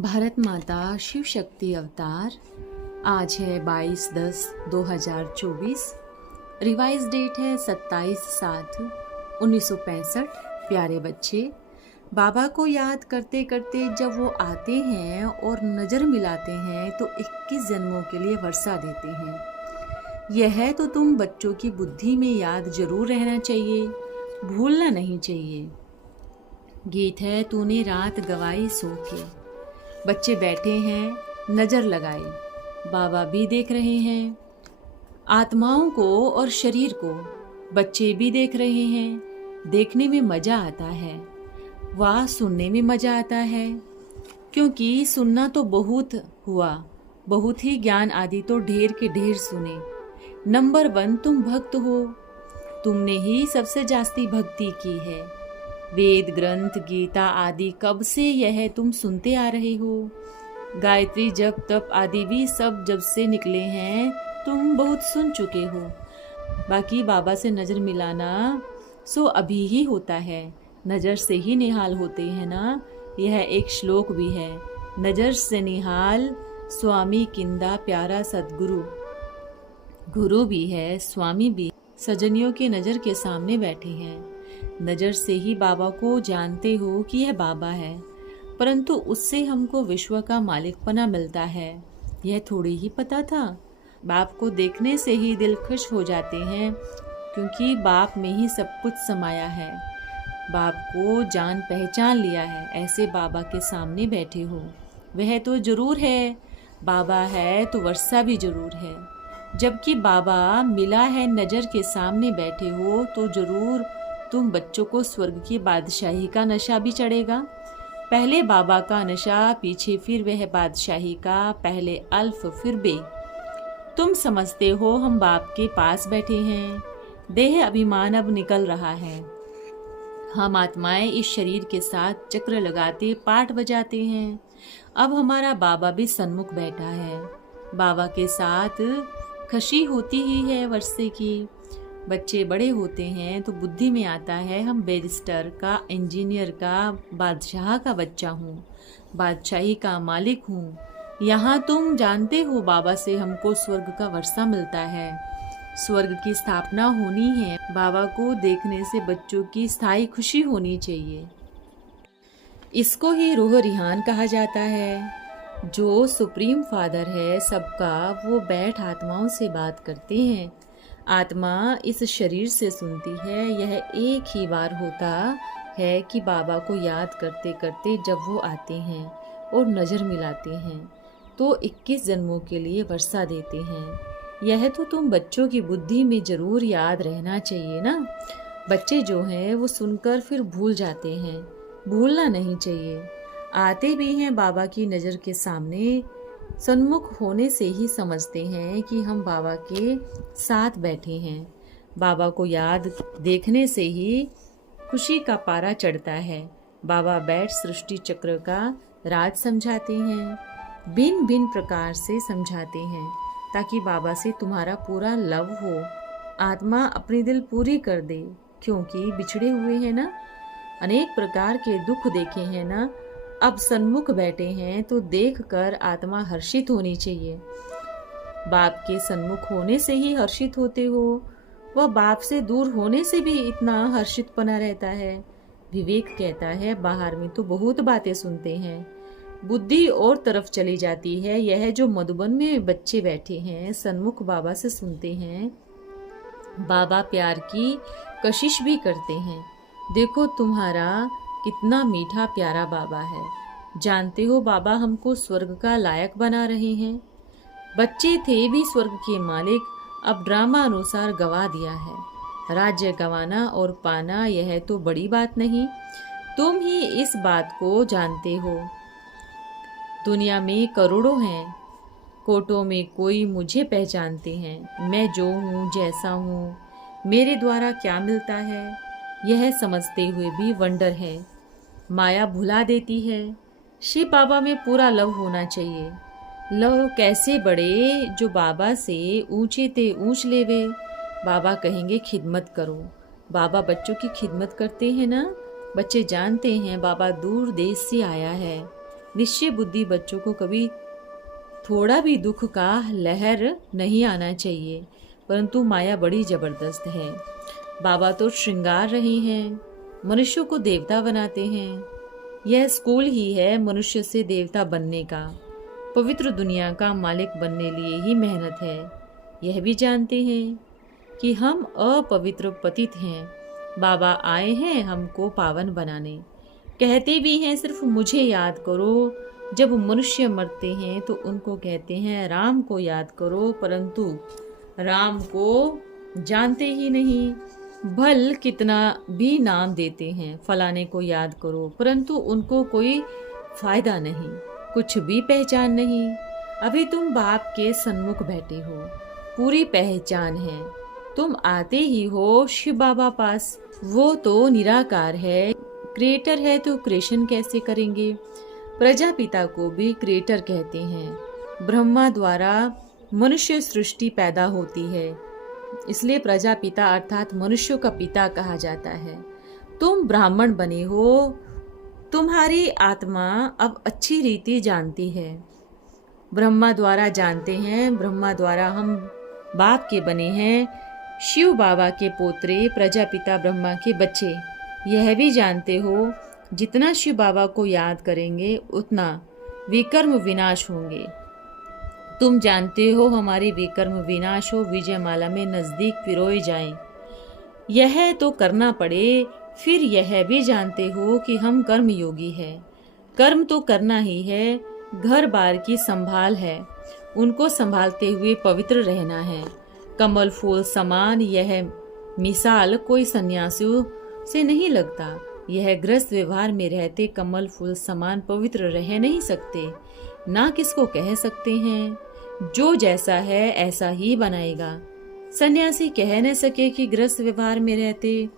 भारत माता शिव शक्ति अवतार। आज है 22/10/2024। रिवाइज डेट है 27/7/1965। प्यारे बच्चे, बाबा को याद करते करते जब वो आते हैं और नज़र मिलाते हैं तो 21 जन्मों के लिए वर्षा देते हैं। यह तो तुम बच्चों की बुद्धि में याद जरूर रहना चाहिए, भूलना नहीं चाहिए। गीत है तूने रात गवाई सो के। बच्चे बैठे हैं, नज़र लगाए, बाबा भी देख रहे हैं। आत्माओं को और शरीर को बच्चे भी देख रहे हैं। देखने में मज़ा आता है, वाह सुनने में मज़ा आता है, क्योंकि सुनना तो बहुत हुआ, बहुत ही ज्ञान आदि तो ढेर के ढेर सुने। नंबर 1 तुम भक्त हो, तुमने ही सबसे जास्ती भक्ति की है। वेद ग्रंथ गीता आदि कब से यह तुम सुनते आ रहे हो। गायत्री जप तप आदि भी सब जब से निकले हैं तुम बहुत सुन चुके हो। बाकी बाबा से नज़र मिलाना सो अभी ही होता है, नज़र से ही निहाल होते हैं ना। यह एक श्लोक भी है, नज़र से निहाल स्वामी किंदा प्यारा सदगुरु। गुरु भी है, स्वामी भी, सजनियों के नज़र के सामने बैठे हैं। नज़र से ही बाबा को जानते हो कि यह बाबा है, परंतु उससे हमको विश्व का मालिकपना मिलता है, यह थोड़ी ही पता था। बाप को देखने से ही दिल खुश हो जाते हैं, क्योंकि बाप में ही सब कुछ समाया है। बाप को जान पहचान लिया है, ऐसे बाबा के सामने बैठे हो। वह तो जरूर है, बाबा है तो वर्षा भी जरूर है। जबकि बाबा मिला है, नज़र के सामने बैठे हो, तो जरूर तुम बच्चों को स्वर्ग की बादशाही का नशा भी चढ़ेगा। पहले बाबा का नशा, पीछे फिर वह बादशाही का, पहले अल्फ फिर बे। तुम समझते हो हम बाप के पास बैठे हैं, देह अभिमान अब निकल रहा है। हम आत्माएं इस शरीर के साथ चक्र लगाते पाठ बजाते हैं। अब हमारा बाबा भी सन्मुख बैठा है, बाबा के साथ खुशी होती ही है वर्षे की। बच्चे बड़े होते हैं तो बुद्धि में आता है हम बैरिस्टर का, इंजीनियर का, बादशाह का बच्चा हूँ, बादशाही का मालिक हूँ। यहाँ तुम जानते हो बाबा से हमको स्वर्ग का वर्षा मिलता है, स्वर्ग की स्थापना होनी है। बाबा को देखने से बच्चों की स्थायी खुशी होनी चाहिए। इसको ही रूह रिहान कहा जाता है। जो सुप्रीम फादर है सबका, वो बैठ आत्माओं से बात करते हैं। आत्मा इस शरीर से सुनती है। यह एक ही बार होता है कि बाबा को याद करते करते जब वो आते हैं और नज़र मिलाते हैं तो 21 जन्मों के लिए वर्षा देते हैं। यह तो तुम बच्चों की बुद्धि में ज़रूर याद रहना चाहिए ना। बच्चे जो हैं वो सुनकर फिर भूल जाते हैं, भूलना नहीं चाहिए। आते भी हैं बाबा की नज़र के सामने, सन्मुख होने से ही समझते हैं कि हम बाबा के साथ बैठे हैं। बाबा को याद देखने से ही खुशी का पारा चढ़ता है। बाबा बैठ सृष्टि चक्र का राज समझाते हैं, भिन्न भिन्न प्रकार से समझाते हैं, ताकि बाबा से तुम्हारा पूरा लव हो, आत्मा अपनी दिल पूरी कर दे। क्योंकि बिछड़े हुए हैं ना, अनेक प्रकार के दुख देखे हैं ना, अब सन्मुख बैठे हैं तो देखकर आत्मा हर्षित होनी चाहिए। बाप के सन्मुख होने से ही हर्षित होते हो, वह बाप से दूर होने से भी इतना हर्षितपना रहता है। विवेक कहता है बाहर में तो बहुत बातें सुनते हैं, बुद्धि और तरफ चली जाती है। यह जो मधुबन में बच्चे बैठे हैं सन्मुख बाबा से सुनते हैं, बाबा प्यार की कशिश भी करते हैं। देखो तुम्हारा कितना मीठा प्यारा बाबा है। जानते हो बाबा हमको स्वर्ग का लायक बना रहे हैं। बच्चे थे भी स्वर्ग के मालिक, अब ड्रामा अनुसार गवा दिया है। राज्य गंवाना और पाना यह तो बड़ी बात नहीं, तुम ही इस बात को जानते हो। दुनिया में करोड़ों हैं, कोटों में कोई मुझे पहचानते हैं। मैं जो हूँ, जैसा हूँ, मेरे द्वारा क्या मिलता है, यह समझते हुए भी वंडर है। माया भुला देती है। शिव बाबा में पूरा लव होना चाहिए। लव कैसे बढ़े, जो बाबा से ऊंचे ते ऊंच लेवे। बाबा कहेंगे खिदमत करो, बाबा बच्चों की खिदमत करते हैं ना। बच्चे जानते हैं बाबा दूर देश से आया है, निश्चय बुद्धि बच्चों को कभी थोड़ा भी दुख का लहर नहीं आना चाहिए, परंतु माया बड़ी जबरदस्त है। बाबा तो श्रृंगार रहे हैं, मनुष्यों को देवता बनाते हैं। यह स्कूल ही है मनुष्य से देवता बनने का। पवित्र दुनिया का मालिक बनने लिए ही मेहनत है। यह भी जानते हैं कि हम अपवित्र पतित हैं। बाबा आए हैं हमको पावन बनाने। कहते भी हैं सिर्फ मुझे याद करो। जब मनुष्य मरते हैं तो उनको कहते हैं राम को याद करो, परंतु राम को जानते ही नहीं। भल कितना भी नाम देते हैं, फलाने को याद करो, परंतु उनको कोई फायदा नहीं, कुछ भी पहचान नहीं। अभी तुम बाप के सन्मुख बैठे हो, पूरी पहचान है। तुम आते ही हो शिव बाबा पास। वो तो निराकार है, क्रिएटर है, तो क्रिएशन कैसे करेंगे? प्रजापिता को भी क्रिएटर कहते हैं। ब्रह्मा द्वारा मनुष्य सृष्टि पैदा होती है, इसलिए प्रजापिता अर्थात मनुष्यों का पिता कहा जाता है। तुम ब्राह्मण बने हो, तुम्हारी आत्मा अब अच्छी रीति जानती है। ब्रह्मा द्वारा जानते हैं, ब्रह्मा द्वारा हम बाप के बने हैं, शिव बाबा के पोतरे, प्रजापिता ब्रह्मा के बच्चे। यह भी जानते हो जितना शिव बाबा को याद करेंगे उतना विकर्म विनाश होंगे। तुम जानते हो हमारी विकर्म विनाश हो, विजयमाला में नजदीक पिरोए जाएं। यह तो करना पड़े। फिर यह भी जानते हो कि हम कर्म योगी है। कर्म तो करना ही है। घर बार की संभाल है, उनको संभालते हुए पवित्र रहना है। कमल फूल समान यह मिसाल कोई सन्यासियों से नहीं लगता। यह गृहस्थ व्यवहार में रहते कमल फूल समान पवित्र रह नहीं सकते, ना किसको कह सकते हैं। जो जैसा है ऐसा ही बनाएगा। सन्यासी कह न सके कि गृहस्थ व्यवहार में रहते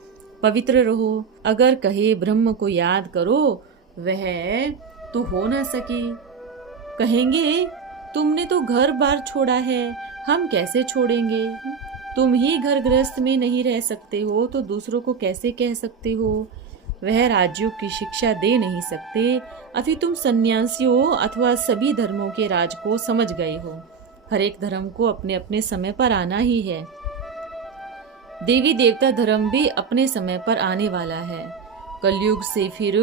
पवित्र रहो। अगर कहे ब्रह्म को याद करो, वह तो हो न सकी। कहेंगे तुमने तो घर बार छोड़ा है, हम कैसे छोड़ेंगे? तुम ही घर गृहस्थ में नहीं रह सकते हो तो दूसरों को कैसे कह सकते हो? वह राज्यों की शिक्षा दे नहीं सकते। अभी तुम सन्यासियों अथवा सभी धर्मों के राज को समझ गए हो। हर एक धर्म को अपने अपने समय पर आना ही है। देवी देवता धर्म भी अपने समय पर आने वाला है। कलयुग से फिर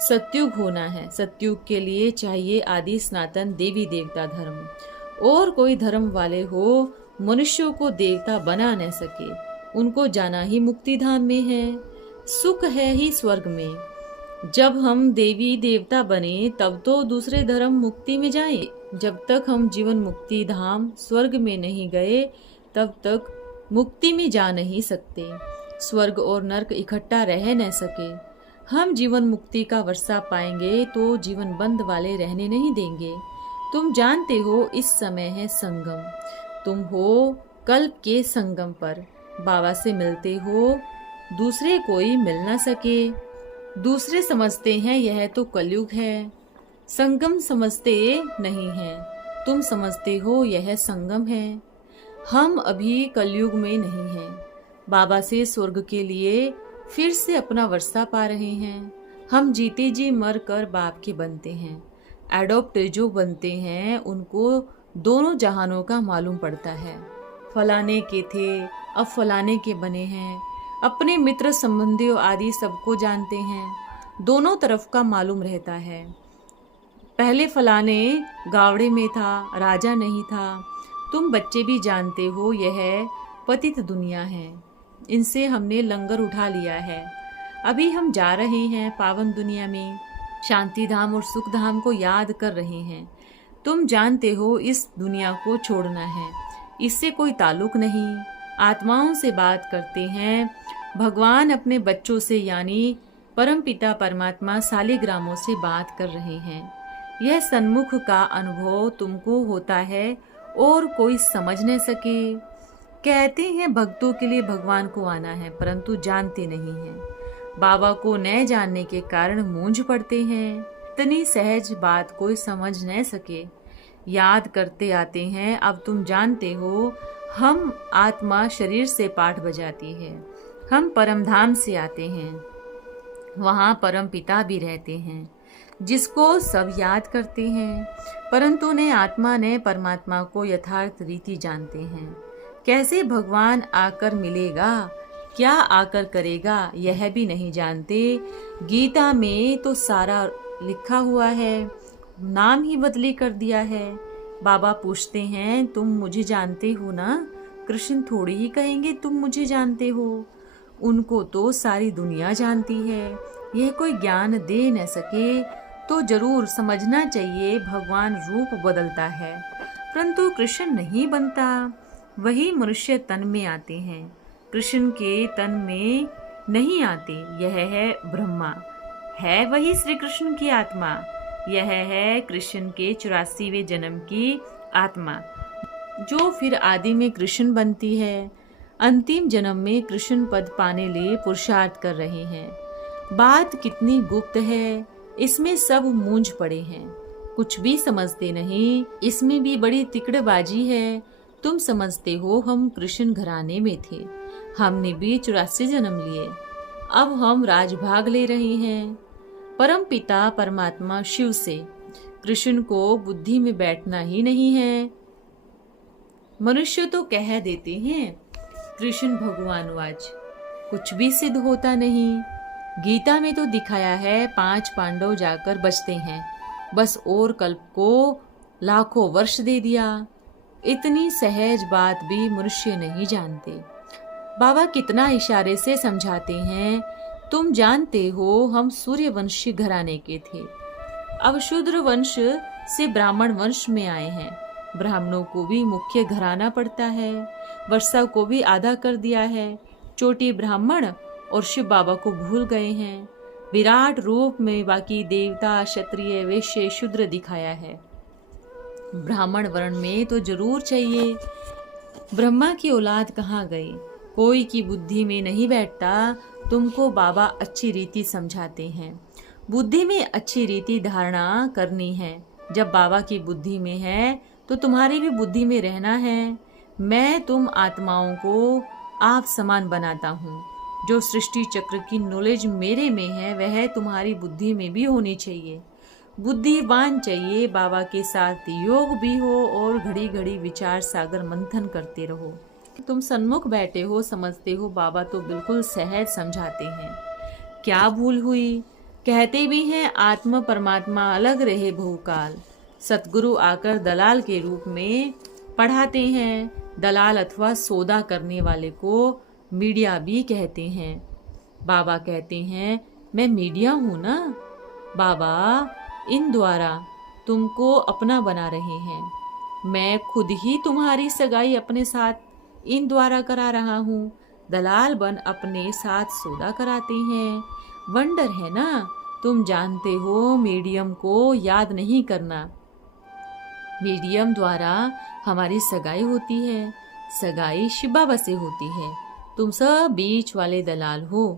सतयुग होना है। सतयुग के लिए चाहिए आदि सनातन देवी देवता धर्म। और कोई धर्म वाले हो मनुष्यों को देवता बना न सके। उनको जाना ही मुक्ति धाम में है, सुख है ही स्वर्ग में। जब हम देवी देवता बने तब तो दूसरे धर्म मुक्ति में जाएं। जब तक हम जीवन मुक्ति धाम स्वर्ग में नहीं गए तब तक मुक्ति में जा नहीं सकते। स्वर्ग और नरक इकट्ठा रह न सके। हम जीवन मुक्ति का वर्षा पाएंगे तो जीवन बंद वाले रहने नहीं देंगे। तुम जानते हो इस समय है संगम। तुम हो कल्प के संगम पर। बाबा से मिलते हो, दूसरे कोई मिल न सके। दूसरे समझते हैं यह तो कलयुग है, संगम समझते नहीं है। तुम समझते हो यह संगम है। हम अभी कलयुग में नहीं हैं। बाबा से स्वर्ग के लिए फिर से अपना वर्षा पा रहे हैं। हम जीते जी मर कर बाप के बनते हैं। एडोप्ट जो बनते हैं उनको दोनों जहानों का मालूम पड़ता है। फलाने के थे, अब फलाने के बने हैं। अपने मित्र संबंधियों आदि सबको जानते हैं। दोनों तरफ का मालूम रहता है। पहले फलाने गावड़े में था, राजा नहीं था। तुम बच्चे भी जानते हो यह पतित दुनिया है। इनसे हमने लंगर उठा लिया है। अभी हम जा रहे हैं पावन दुनिया में, शांति धाम और सुख धाम को याद कर रहे हैं। तुम जानते हो इस दुनिया को छोड़ना है, इससे कोई ताल्लुक नहीं। आत्माओं से बात करते हैं। भगवान अपने बच्चों से यानी परमपिता परमात्मा शालिग्रामों से बात कर रहे हैं। यह सन्मुख का अनुभव तुमको होता है और कोई समझ न सके। कहते हैं भक्तों के लिए भगवान को आना है, परंतु जानते नहीं हैं। बाबा को न जानने के कारण मूंझ पड़ते हैं। इतनी सहज बात कोई समझ न सके। याद करते आते हैं। अब तुम जानते हो हम आत्मा शरीर से पाठ बजाती है। हम परम धाम से आते हैं, वहाँ परम पिता भी रहते हैं। जिसको सब याद करते हैं, परंतु ने आत्मा ने परमात्मा को यथार्थ रीति जानते हैं। कैसे भगवान आकर मिलेगा, क्या आकर करेगा, यह भी नहीं जानते। गीता में तो सारा लिखा हुआ है, नाम ही बदली कर दिया है। बाबा पूछते हैं, तुम मुझे जानते हो ना? कृष्ण थोड़ी ही कहेंगे तुम मुझे जानते हो, उनको तो सारी दुनिया जानती है। यह कोई ज्ञान दे न सके तो जरूर समझना चाहिए भगवान रूप बदलता है, परंतु कृष्ण नहीं बनता। वही मनुष्य तन में आते हैं, कृष्ण के तन में नहीं आते। यह है ब्रह्मा, है वही श्री कृष्ण की आत्मा। यह है कृष्ण के 84वें जन्म की आत्मा, जो फिर आदि में कृष्ण बनती है। अंतिम जन्म में कृष्ण पद पाने लिए पुरुषार्थ कर रहे हैं। बात कितनी गुप्त है, इसमें सब मूंझ पड़े हैं, कुछ भी समझते नहीं। इसमें भी बड़ी तिकड़बाजी है। तुम समझते हो हम कृष्ण घराने में थे, हमने भी 84 जन्म लिए, अब हम राजभाग ले रहे हैं परम पिता परमात्मा शिव से। कृष्ण को बुद्धि में बैठना ही नहीं है। मनुष्य तो कह देते हैं कृष्ण भगवानवाच, कुछ भी सिद्ध होता नहीं। गीता में तो दिखाया है 5 पांडव जाकर बचते हैं, बस और कल्प को लाखों वर्ष दे दिया। इतनी सहज बात भी मनुष्य नहीं जानते। बाबा कितना इशारे से समझाते हैं, तुम जानते हो हम सूर्यवंशी घराने के थे, अब शूद्र वंश से ब्राह्मण वंश में आए हैं। ब्राह्मणों को भी मुख्य घराना पड़ता है, वर्षा को भी आधा कर दिया है। चोटी ब्राह्मण और शिव बाबा को भूल गए हैं। विराट रूप में बाकी देवता, क्षत्रिय, वैश्य, शूद्र दिखाया है। ब्राह्मण वर्ण में तो जरूर चाहिए। ब्रह्मा की औलाद कहाँ गई, कोई की बुद्धि में नहीं बैठता। तुमको बाबा अच्छी रीति समझाते हैं, बुद्धि में अच्छी रीति धारणा करनी है। जब बाबा की बुद्धि में है तो तुम्हारी भी बुद्धि में रहना है। मैं तुम आत्माओं को आप समान बनाता हूँ। जो सृष्टि चक्र की नॉलेज मेरे में है वह तुम्हारी बुद्धि में भी होनी चाहिए। बुद्धिवान चाहिए, बाबा के साथ योग भी हो और घड़ी घड़ी विचार सागर मंथन करते रहो। तुम सन्मुख बैठे हो, समझते हो, बाबा तो बिल्कुल सहज समझाते हैं। क्या भूल हुई? कहते भी हैं आत्मा परमात्मा अलग रहे बहुकाल। सतगुरु आकर दलाल के रूप में पढ़ाते हैं। दलाल अथवा सौदा करने वाले को मीडिया भी कहते हैं। बाबा कहते हैं मैं मीडिया हूँ ना। बाबा इन द्वारा तुमको अपना बना रहे हैं। मैं खुद ही तुम्हारी सगाई अपने साथ इन द्वारा करा रहा हूँ। दलाल बन अपने साथ सौदा कराते हैं। वंडर है ना। तुम जानते हो मीडियम को याद नहीं करना। मीडियम द्वारा हमारी सगाई होती है। सगाई शिव बाबा से होती है। तुम सब बीच वाले दलाल हो।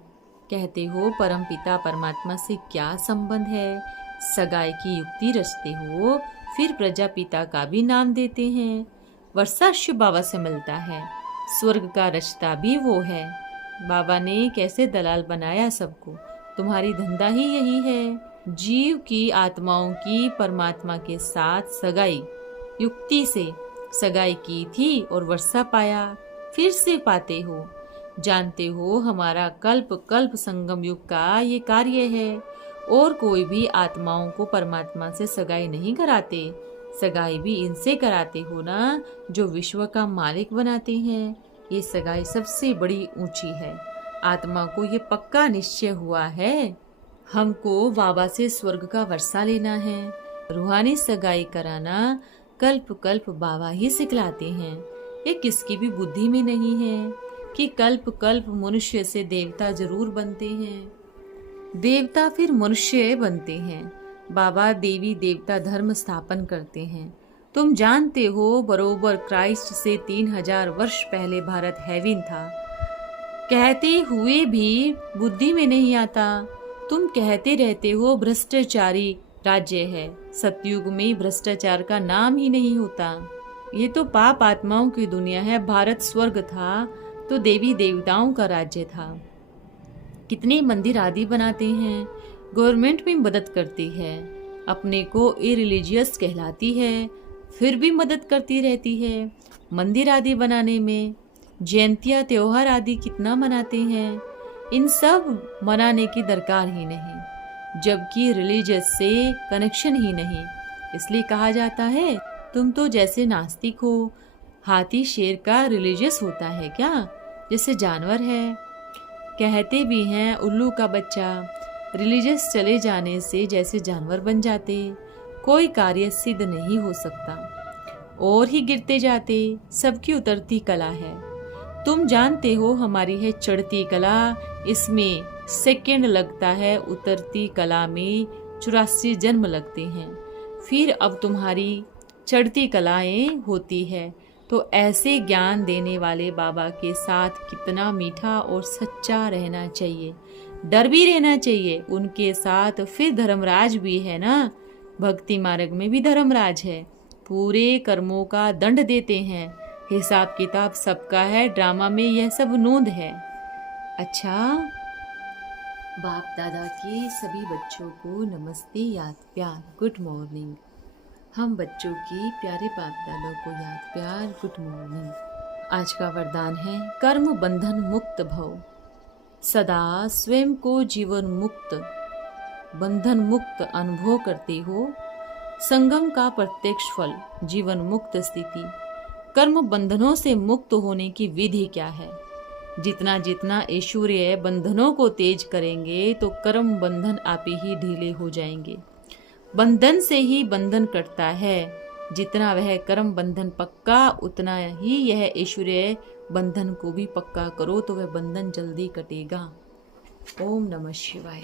कहते हो परम पिता परमात्मा से क्या संबंध है। सगाई की युक्ति रचते हो, फिर प्रजापिता का भी नाम देते हैं। वर्षा शिव बाबा से मिलता है। स्वर्ग का रचता भी वो है। बाबा ने कैसे दलाल बनाया सबको। तुम्हारी धंधा ही यही है। जीव की आत्माओं की परमात्मा के साथ सगाई युक्ति से सगाई की थी और वर्षा पाया, फिर से पाते हो। जानते हो हमारा कल्प कल्प संगम युग का ये कार्य है। और कोई भी आत्माओं को परमात्मा से सगाई नहीं कराते। सगाई भी इनसे कराते हो ना जो विश्व का मालिक बनाते हैं। ये सगाई सबसे बड़ी ऊंची है। आत्मा को ये पक्का निश्चय हुआ है हमको बाबा से स्वर्ग का वर्षा लेना है। रूहानी सगाई कराना कल्प कल्प बाबा ही सिखलाते हैं। ये किसकी भी बुद्धि में नहीं है कि कल्प कल्प मनुष्य से देवता जरूर बनते हैं, देवता फिर मनुष्य बनते हैं। बाबा देवी देवता धर्म स्थापन करते हैं। तुम जानते हो बरोबर क्राइस्ट से 3000 वर्ष पहले भारत हेवन था। कहते हुए भी बुद्धि में नहीं आता। तुम कहते रहते हो भ्रष्टाचारी राज्य है। सतयुग में भ्रष्टाचार का नाम ही नहीं होता। ये तो पाप आत्माओं की दुनिया है। भारत स्वर्ग था तो देवी देवताओं का राज्य था। कितने मंदिर आदि बनाते हैं। गवर्नमेंट में मदद करती है, अपने को इरिलीजियस कहलाती है, फिर भी मदद करती रहती है। मंदिर आदि बनाने में, जयंतियाँ त्योहार आदि कितना मनाते हैं, इन सब मनाने की दरकार ही नहीं, जबकि रिलीजियस से कनेक्शन ही नहीं। इसलिए कहा जाता है तुम तो जैसे नास्तिक हो। हाथी शेर का रिलीजियस होता है क्या? जैसे जानवर है। कहते भी हैं उल्लू का बच्चा रिलीजियस चले जाने से जैसे जानवर बन जाते, कोई कार्य सिद्ध नहीं हो सकता, और ही गिरते जाते। सबकी उतरती कला है। तुम जानते हो हमारी है चढ़ती कला, इसमें सेकंड लगता है, उतरती कला में 84 जन्म लगते हैं। फिर अब तुम्हारी चढ़ती कलाएं होती है। तो ऐसे ज्ञान देने वाले बाबा के साथ कितना मीठा और सच्चा रहना चाहिए, डर भी रहना चाहिए उनके साथ। फिर धर्मराज भी है ना, भक्ति मार्ग में भी धर्मराज है, पूरे कर्मों का दंड देते हैं, हिसाब किताब सबका है, ड्रामा में यह सब नोंद है। अच्छा, बाप दादा के सभी बच्चों को नमस्ते, याद प्यार, गुड मॉर्निंग। हम बच्चों की प्यारे बाप दादा को याद प्यार, गुड मॉर्निंग। आज का वरदान है कर्म बंधन मुक्त भव। सदा स्वयं को जीवन मुक्त, बंधन मुक्त अनुभव करते हो। संगम का प्रत्यक्ष फल जीवन मुक्त स्थिति। कर्म बंधनों से मुक्त होने की विधि क्या है? जितना जितना ऐश्वर्य बंधनों को तेज करेंगे तो कर्म बंधन आप ही ढीले हो जाएंगे। बंधन से ही बंधन कटता है। जितना वह कर्म बंधन पक्का, उतना ही यह ऐश्वर्य बंधन को भी पक्का करो तो वह बंधन जल्दी कटेगा। ओम नमः शिवाय।